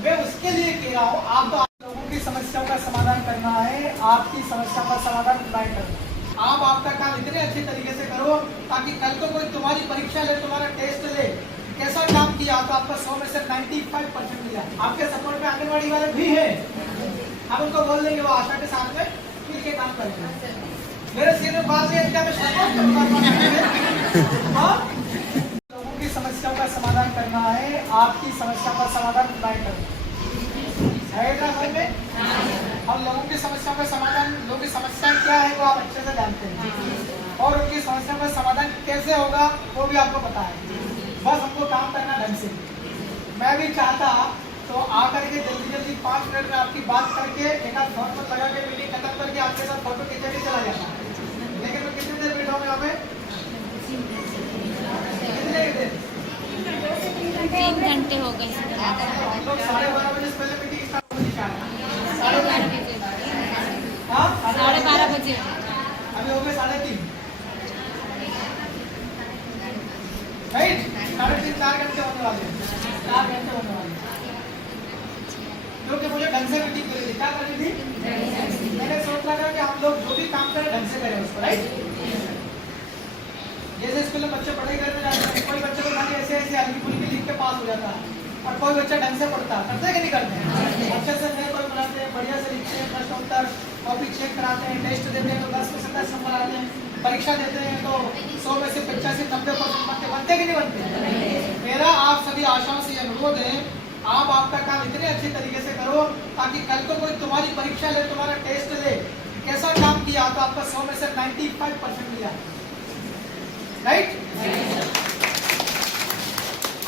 मैं उसके लिए कह रहा हूँ, आप लोगों की समस्याओं का समाधान करना है, आपकी समस्या का समाधान नहीं करना। आप आपका काम इतने अच्छे तरीके से करो ताकि कल को कोई तुम्हारी परीक्षा ले, तुम्हारा टेस्ट ले, कैसा काम किया तो आपका 100 में से 95% मिला। आपके सपोर्ट में आंगनबाड़ी वाले भी हैं, हम उनको बोल देंगे, वो आशा के साथ में मिल के काम करेंगे। मेरे सिर में बाल नहीं, क्या मैं सपोर्ट करूंगा? लोगों की समस्याओं का समाधान करना है, आपकी समस्या का समाधान नहीं करना है ना भाई में? हम लोगों की समस्याओं का समाधान, लोगों की समस्या क्या है वो आप अच्छे से जानते हैं, और उनकी समस्या का समाधान कैसे होगा वो भी आपको पता है। बस हमको काम करना ढंग से। मैं भी चाहता तो आकर के जल्दी जल्दी 5 मिनट में आपकी बात करके एक आध फोन पर लगा के मीटिंग खत्म करके आपके साथ फोटो खींच के चला जाता, लेकिन मैं कितनी देर बैठा हूँ यहाँ पे? कितने देर? 3 घंटे हो गए। हम लोग 12:30 बजे से पहले मीटिंग स्टार्ट होनी चाहिए। 12:30 बजे। हाँ 12:30 बजे। अभी हो गए 3:30, राइट? 3:30 4 घंटे होने वाले हैं, 4 घंटे होने वाले हैं, क्योंकि मुझे ढंग से मीटिंग करी थी। क्या करी थी? मैंने सोच रखा कि हम लोग जो भी काम करें ढंग से करें उसको, राइट? जैसे स्कूल में बच्चे पढ़ाई करने जाते हैं, कोई बच्चे को खाली ऐसे ऐसे हल्की फुल्की लिख के पास हो जाता है, और कोई बच्चा ढंग से पढ़ता है, करते हैं कि नहीं करते? अच्छे से नए कोई बनाते हैं, बढ़िया से लिखते हैं, प्रश्न उत्तर कॉपी चेक कराते हैं, टेस्ट देते हैं तो 10 में से 10 नंबर आते हैं, परीक्षा देते हैं तो 100 में से 85-90% बनते कि नहीं बनते? मेरा आप सभी आशाओं से अनुरोध है, आप आपका काम इतने अच्छे तरीके से करो ताकि कल को कोई तुम्हारी परीक्षा ले, तुम्हारा टेस्ट ले, कैसा काम किया तो आपका 100 में से 95% मिला, राइट?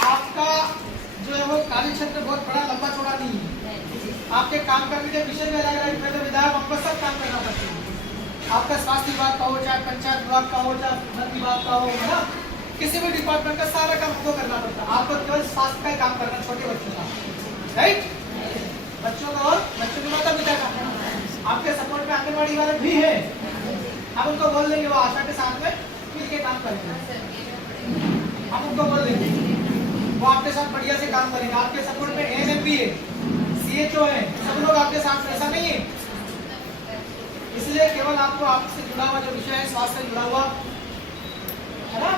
आपका जो है वो कार्य क्षेत्र बहुत बड़ा लंबा चौड़ा नहीं है, आपके काम करने के विषय में अलग अलग विभाग आपको सब काम करना पड़ता है। आपका स्वास्थ्य विभाग का हो, चाहे पंचायत विभाग का हो, चाहे वन विभाग का हो, है ना, किसी भी डिपार्टमेंट का सारा काम आपको करना पड़ता है। आपको केवल स्वास्थ्य का ही काम करना, छोटे बच्चों का, राइट? बच्चों का और बच्चों के माता पिता का। आपके सपोर्ट में आंगनबाड़ी वाले भी हैं, हम उनको बोल देंगे, वो आशा के साथ में मिल के काम करेंगे। हम उनको बोल देंगे, वो आपके साथ बढ़िया से काम करेंगे। आपके सपोर्ट में ANM भी है, CHO है, सब लोग आपके साथ, ऐसा नहीं है। इसलिए केवल आपको आपसे जुड़ा हुआ जो विषय है, स्वास्थ्य से जुड़ा हुआ है ना,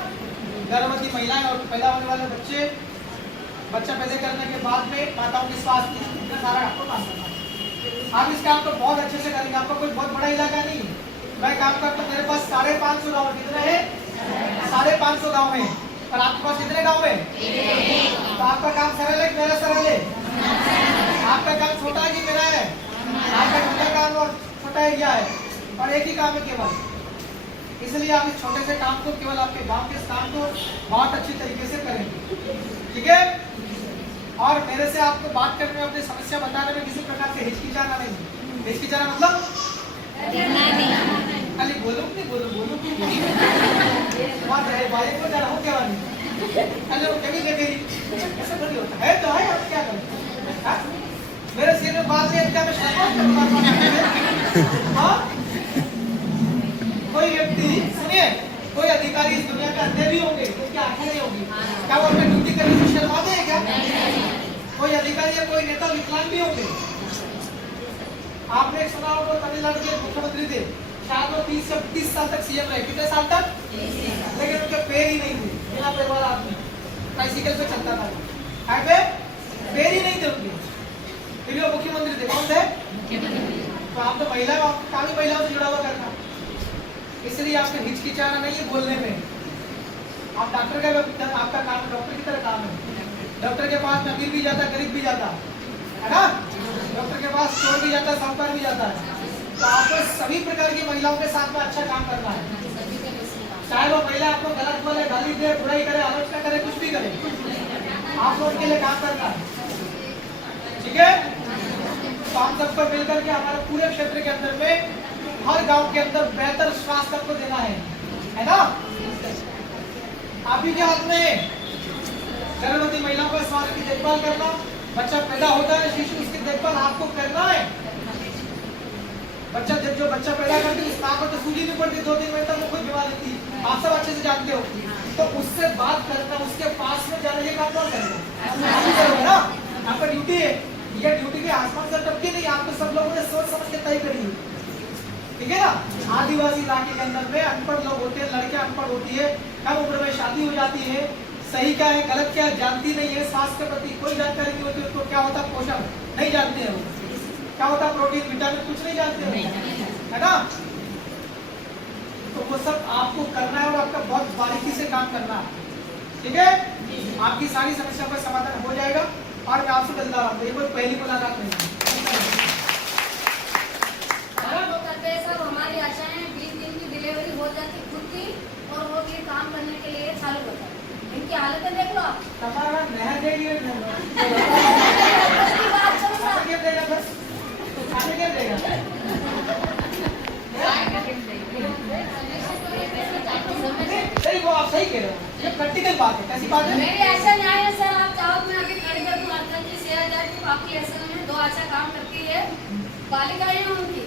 गर्भवती महिलाएं और पैदा होने वाले बच्चे, बच्चा पैदा करने के बाद में माताओं की स्वास्थ्य, इतना सारा आपको काम करना है। आप इस काम को बहुत अच्छे से करेंगे। आपका कोई बहुत बड़ा इलाका नहीं, मैं काम करता हूँ, मेरे पास 550 गाँव, कितने हैं? 550 गाँव है, और आपके पास कितने गाँव है? तो आपका काम सरल है कि मेरा सरल है? आपका काम छोटा है कि मेरा है? आपका छोटा काम और छोटा एरिया है, और एक ही काम है केवल। इसलिए आप इस छोटे से काम को, केवल आपके गांव के काम को बहुत अच्छी तरीके से करेंगे, ठीक है? और मेरे से आपको बात करने में, अपनी समस्या बताने में किसी प्रकार से हिचकिचाना नहीं। हिचकिचाना मतलब खाली बोलो नहीं, बोलो बात है भाई को जरा हो क्या नहीं, अरे वो कभी लगे ऐसा थोड़ी होता है, तो है आप क्या करें? मेरे सिर में बाल नहीं, क्या मैं सपोर्ट करूंगा? हाँ, कोई व्यक्ति, सुनिए, कोई अधिकारी इस दुनिया में अंधे भी होंगे तो क्या आंखें नहीं होगी? क्या वो अपनी ड्यूटी करने से शर्माते हैं क्या? कोई अधिकारी या कोई नेता विकलांग भी होंगे। आपने सुना होगा तमिलनाडु के मुख्यमंत्री थे, शायद वो 30 साल तक CM रहे। कितने साल तक? लेकिन उनके पैर ही नहीं थे, बिना पैर वाला आदमी, बाइसिकल पे चलता था, हाईवे पैर ही नहीं थे उनके, फिर वो मुख्यमंत्री थे। कौन थे? तो आप तो महिला, काफी महिलाओं से जुड़ा हुआ करना, इसलिए आपको हिचकिचाना नहीं है बोलने में। आप डॉक्टर का, आपका काम डॉक्टर की तरह काम है। डॉक्टर के पास अमीर भी जाता, गरीब भी जाता है ना, डॉक्टर के पास चोर भी जाता, साहूकार भी जाता है। तो आपको सभी प्रकार की महिलाओं के साथ में अच्छा काम करना है, चाहे वो महिला आपको गलत बोले, गाली दे, बुराई करे, आलोचना करे, कुछ भी करे, आपको उनके लिए काम करना है, ठीक है? तो हम सबको मिलकर के हमारे पूरे क्षेत्र के अंदर में, हर गांव के अंदर बेहतर स्वास्थ्य आपको देना है ना? आप ही के हाथ में गर्भवती महिलाओं का स्वास्थ्य की देखभाल करना, बच्चा पैदा होता है शिशु, उसकी देखभाल आपको करना है। बच्चा जो बच्चा पैदा करती है, उस माँ को तो सूझी नहीं पड़ती, 2-3 महीने तक वो खुद बीमार रहती है, आप सब अच्छे से जानते हो। तो उससे बात करना, उसके पास में जाना, ये काम कौन करेगा ना? आपका ड्यूटी है, ये ड्यूटी के आसमान से टपके नहीं, आपको सब लोगों ने सोच समझ के तय करी है, ठीक है ना। आदिवासी इलाके के अंदर में अनपढ़ लोग होते हैं, लड़कियां अनपढ़ होती है, कम उम्र में शादी हो जाती है, सही क्या है गलत क्या है जानती नहीं है, स्वास्थ्य के प्रति कोई जानकारी नहीं होती, उसको क्या होता पोषण नहीं जानते हैं, क्या होता प्रोटीन विटामिन कुछ नहीं जानते हैं, है ना। तो वो सब आपको करना है और आपका बहुत बारीकी से काम करना है, ठीक है। आपकी सारी समस्या का समाधान हो जाएगा और मैं आपसे बता रहा हूँ, ये कोई पहली मुलाकात नहीं है। सब हमारी आशाएं 20 दिन की डिलीवरी हो जाती खुद की और वो भी काम करने के लिए चालू होता है। इनकी हालतें देख लो आप। तुम्हारा नहर दे लिए सही, वो आप सही कह रहे हो, ये प्रैक्टिकल बात है। कैसी बात है? मेरी आशा न्याय है सर, आप चाहो तो मैं अभी खड़ी कर दूं। आशा जी शेयर जाती आपकी आशा में 2 आशा काम करती है, बालिकाएं उनकी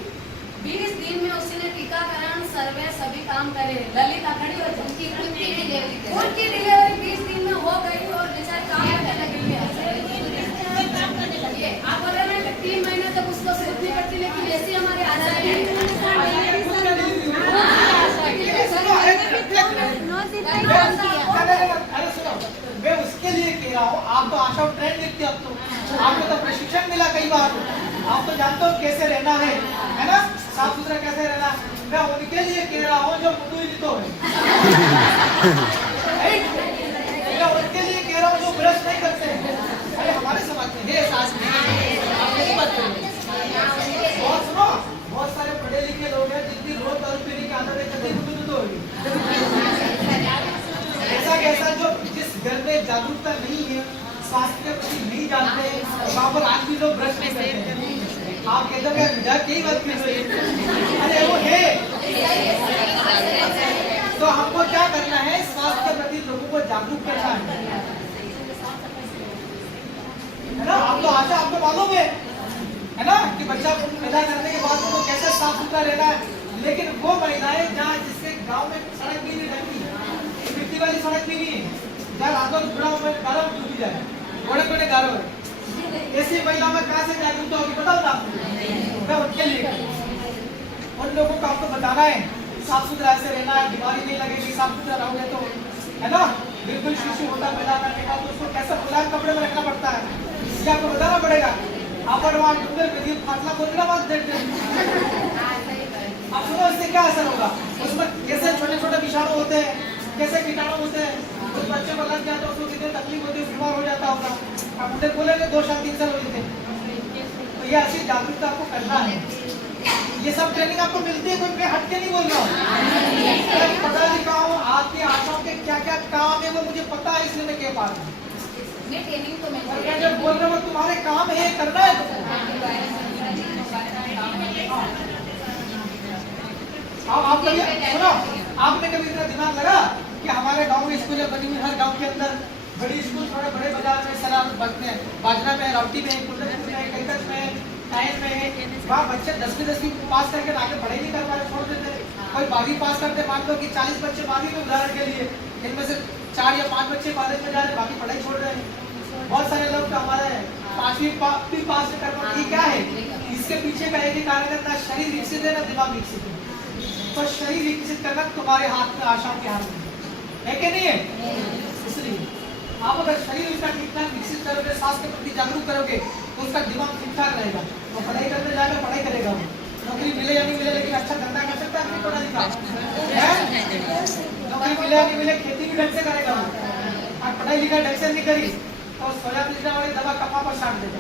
20 दिन में उसने टीकाकरण सर्वे सभी काम करे। ललिता खड़ी हो जाती, उनकी डिलीवरी 20 दिन में हो गई और बेचारी काम करने लगी है। आप बोल रहे हैं 3 महीने तक उसको सेफ्टी करती, लेकिन ऐसी हमारी आशा है। अरे सुनो, मैं उसके लिए कह रहा हूँ, आप तो आशा ट्रेंड देखते हो, अब तो आपको तो प्रशिक्षण मिला कई बार, आप तो जानते हो कैसे रहना है ना, साफ सुथरा कैसे रहना। मैं उनके लिए कह रहा हूँ जो तो है, मैं उनके लिए कह रहा हूँ जो ब्रश नहीं करते हैं। अरे हमारे समाज में है सास और सुनो, बहुत सारे पढ़े लिखे लोग हैं जिनकी रोज दारू पीने की आदत है, कभी तो होगी। ऐसा जो जिस घर में जागरूकता नहीं है, स्वास्थ्य के प्रति नहीं जानते हैं, वहाँ पर आज भी लोग ब्रश नहीं करते हैं। आप कहते हैं विधायक यही बात कर रहे हैं, अरे वो है। तो हमको क्या करना है, स्वास्थ्य के प्रति लोगों को जागरूक करना है ना। आप तो आशा आपको मालूम है ना कि बच्चा पैदा करने के बाद उनको कैसे साफ सुथरा रहना है, लेकिन वो महिलाएं जहाँ जिसके गाँव में सड़क भी नहीं रहती, मिट्टी वाली सड़क भी नहीं है, जहाँ रातों को जुड़ा हुआ गारों में डूबी जाए, बड़े बड़े गारों में, ऐसी महिला में कहाँ से जागरूकता होगी बताओ ना आपको। मैं उनके लिए उन लोगों को आपको बताना है साफ सुथरा ऐसे रहना है, बीमारी नहीं लगेगी, साफ सुथरा रहोगे तो, है ना। बिल्कुल शिशु होता पैदा करने का तो उसको कैसे मुलायम कपड़े में रखना पड़ता है, ये आपको बताना पड़ेगा। आप वहाँ डूंगर पे फासला खोदना बात देखते हैं, आप सुनो इससे क्या असर होगा, उसमें कैसे छोटे छोटे विषाणु होते हैं, कैसे कीटाणु होते हैं, उस बच्चे को लग जाता है, उसको कितनी तकलीफ होती है, बीमार हो जाता होगा। आप मुझे बोलेंगे 2 साल 3 साल हो जाते, तो ये ऐसी जागरूकता आपको करना है। ये सब ट्रेनिंग आपको मिलती है, कोई मैं हट के नहीं बोल रहा हूँ, पता लिखा हूँ आपकी आशाओं के क्या क्या काम है वो मुझे पता है, इसलिए मैं कह पा रहा हूँ। ट्रेनिंग तो मैं जब बोल रहा हूँ तुम्हारे काम है करना है, आप कभी सुनो, आपने कभी इतना दिमाग लगा कि हमारे गांव में स्कूलें बनी हुई, हर गांव के अंदर बड़ी स्कूल, थोड़े बड़े बाजार में, सलाम बाजना में, रावटी में, कुंडलपुर में, कैकस में, टाइन में, वहाँ बच्चे 10वीं पास करके आगे पढ़ाई नहीं कर पा रहे, छोड़ देते। कोई 12वीं पास करते, मान लो कि 40 बच्चे 12वीं में, उदाहरण के लिए इनमें से 4 या 5 बच्चे कॉलेज में जा रहे, बाकी पढ़ाई छोड़ रहे हैं। बहुत सारे लोग तो हमारे 5वीं भी पास कर पाते, क्या है इसके पीछे का एक ही कारण है, ना शरीर विकसित है ना दिमाग विकसित है। तो शरीर विकसित करना तुम्हारे हाथ में, आशाओं के हाथ में है कि नहीं है। इसलिए आप अगर शरीर उसका ठीक ठाक विकसित करोगे, स्वास्थ्य के प्रति जागरूक करोगे, तो उसका दिमाग ठीक ठाक रहेगा, तो पढ़ाई करने जाएगा, पढ़ाई करेगा, नौकरी मिले या नहीं मिले, लेकिन अच्छा धंधा कर सकता है, पढ़ा लिखा नौकरी मिले या नहीं मिले, खेती भी ढंग से करेगा, और पढ़ाई लिखा ढंग से नहीं करी तो सोयाबीन वाली दवा कपा पर छाट देता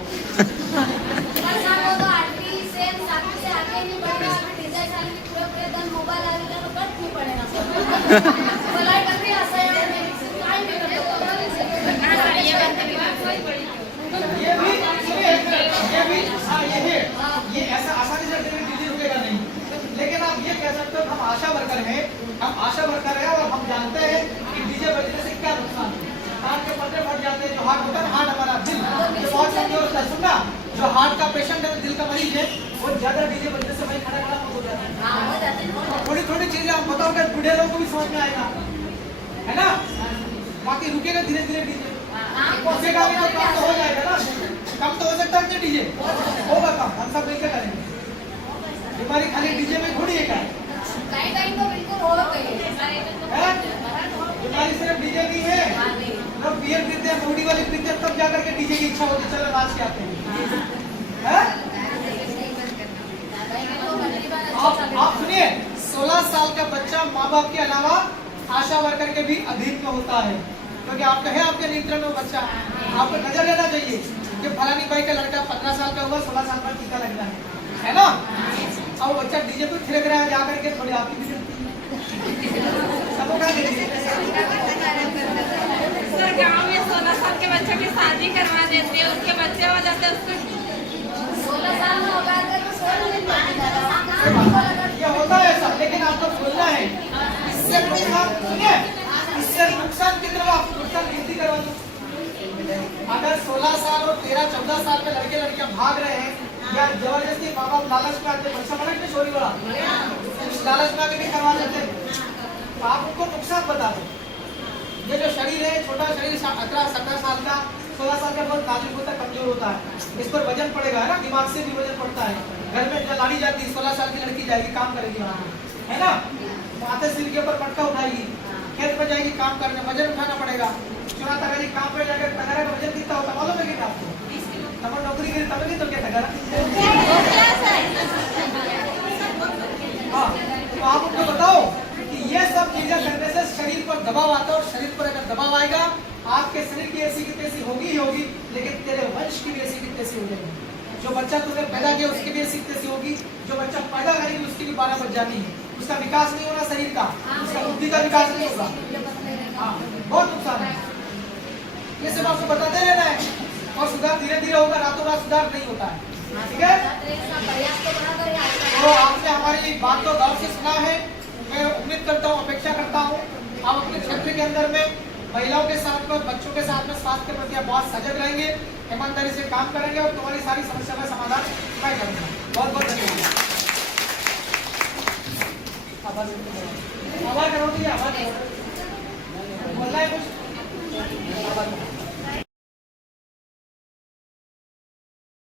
ये ऐसा आसानी से डिलीट रुकेगा नहीं, लेकिन आप ये कह सकते हो हम आशा वर्कर हैं, हम आशा वर्कर हैं और हम जानते हैं कि डीजे बजने से क्या नुकसान है। कान के पत्ते फट जाते हैं, जो हार्ट होता है ना, हार्ट हमारा दिल जो बहुत कमजोर होता है, सुनना जो हार्ट का पेशेंट है, दिल का मरीज है, वो ज्यादा डीजे बजने से वही खड़ा खड़ा हो जाता है। थोड़ी थोड़ी चीजें आप बताओगे बूढ़े लोगों को भी समझ में आएगा, है ना। बाकी रुकेगा धीरे धीरे डीजे हाँ, रुकेगा भी तो कम तो हो जाएगा ना, कम तो हो सकता है डीजे होगा कम, हम सब मिलकर करेंगे। बीमारी खाली डीजे में थोड़ी है क्या, कहीं कहीं तो बिल्कुल हो गई है। बीमारी सिर्फ डीजे की है। हाँ, नहीं। लोग बियर पीते हैं, बॉडी वाली पीते हैं, तब जाकर के डीजे की इच्छा होती है चलो नाच के आते हैं, हैं? आप सुनिए, 16 साल का बच्चा माँ बाप के अलावा आशा वर्कर के भी अधीन में होता है, क्योंकि आपका है आपके नियंत्रण में बच्चा, आपको नजर लेना चाहिए कि फलानी भाई का लड़का 15 साल का हुआ, 16 साल का टीका लगना है ना। अब बच्चा डीजे पे थिरक रहा है जाकर के, थोड़ी आपकी भी सबको क्या देंगे। सर गांव में 16 साल के बच्चों की शादी करवा देते हैं, उसके बच्चे हो जाते हैं, उसको 16 साल में हो गया तो 16 में ये होता है ऐसा, लेकिन आपको बोलना है इससे नुकसान, सुनिए इससे नुकसान कितना हुआ, नुकसान गिनती करवा दो। अगर 16 साल और 13-14 साल के लड़के लड़कियां भाग रहे हैं या जबरदस्ती माँ बाप लालच में आते, बच्चा बड़ा कि चोरी बड़ा लालच में आके नहीं करवा देते, तो आप उनको नुकसान बता दो। ये जो शरीर है, छोटा शरीर 18-17 साल का, 16 साल का बहुत नाजुक होता है, कमजोर होता है, इस पर वजन पड़ेगा है ना, दिमाग से भी वजन पड़ता है। घर में लाड़ी जाती है, 16 साल की लड़की जाएगी काम करेगी वहाँ है ना, माथे सिर के ऊपर पटका उठाएगी, खेत में जाएगी काम करने, वजन उठाना पड़ेगा। चुरा तगारी काम पे जाकर तगारा का वजन कितना होता मालूम है कि आपको, तब नौकरी करी तब नहीं तो क्या तगारा। हाँ, तो आप उनको बताओ कि ये सब चीजें करने से शरीर पर दबाव आता है, और शरीर पर अगर दबाव आएगा आपके शरीर की ऐसी की तैसी होगी ही होगी, लेकिन तेरे वंश की भी ऐसी की तैसी हो जाएगी। जो बच्चा तूने पैदा किया उसकी भी ऐसी की तैसी होगी, जो बच्चा पैदा करेगी उसकी भी 12 बज जानी है, उसका विकास नहीं होना शरीर का, उसका बुद्धि का विकास नहीं होगा। हाँ, बहुत नुकसान है, ये सब आपको बताते रहना है, और सुधार धीरे धीरे होगा, रातों रात सुधार नहीं होता है, ठीक है। तो आपने हमारी बात को गौर से सुना है, मैं उम्मीद करता हूँ, अपेक्षा करता हूँ आप अपने क्षेत्र के अंदर में महिलाओं के साथ में, बच्चों के साथ में स्वास्थ्य के प्रति आप बहुत सजग रहेंगे, ईमानदारी से काम करेंगे और तुम्हारी सारी समस्या का समाधान मैं करूँगा। बहुत बहुत धन्यवाद। आभार करो, आभार करो, बोलना है कुछ?